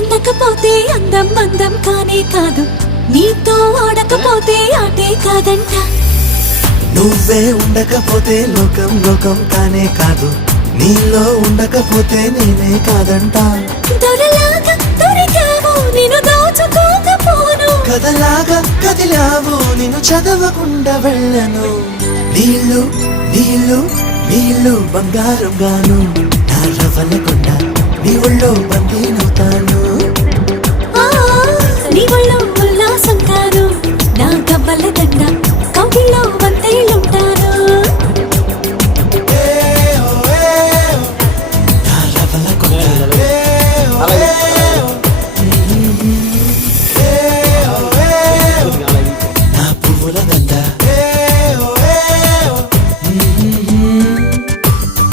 అందకపోతే అందం అందం కానే కాదు, నీతో ఆడకపోతే ఆటే కాదంట. నువ్వే ఉండకపోతే లోకం లోకం కానే కాదు, నీలో ఉండకపోతే నేనే కాదంట. దొరలాగా దొరికావు నిన్ను దోచుకోకపోను, కథలాగా కదిలావు నిన్ను చదవకుండా వెళ్ళను. నీళ్ళు నీళ్ళు నీళ్ళు బంగారం గాను, నా రవ్వలకొండ నీ ఒళ్ళో బందీనవుతాను. నీ ఒళ్ళో ఉల్లాసం కాను, నా గవ్వల